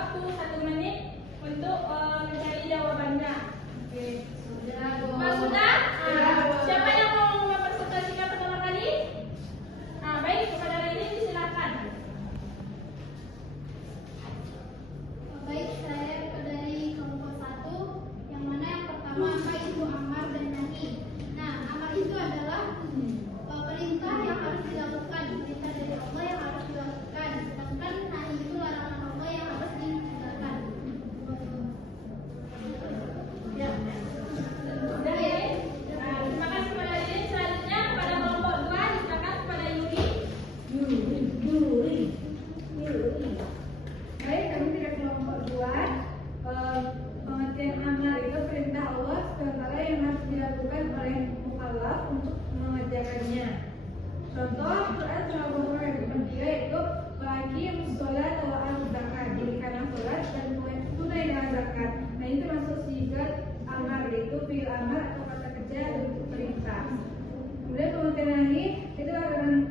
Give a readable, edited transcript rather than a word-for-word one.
waktu 1 menit untuk mencari jawabannya. Oke. Mas sudah? Siapa yang mau mempresentasikan pertama kali? Baik, kepada Raini silakan. Baik, saya dari kelompok 1, yang mana yang pertama apa itu amar dan nahi. Nah, amar itu adalah perintah yang harus dilakukan, perintah dari Allah yang harus dilakukan. Sedangkan nahi itu larangan Allah yang harus ditinggalkan. Ya. Sudah ya? Terima kasih kepada Raini. Selanjutnya kepada kelompok 2 disilakan kepada Yuri. Baik, kami dari kelompok 2. Pengertian amar itu perintah Allah sementara yang harus dilakukan oleh mukallaf untuk mengerjakannya. Contoh Quran surah Al-Baqarah ayat 3 yaitu bagi sholat wa zakat, dirikanlah sholat dan tunaikan zakat. Nah ini termasuk sigat amar, yaitu fi'il amar atau kata kerja untuk perintah. Kemudian pengertian nahi itu larangan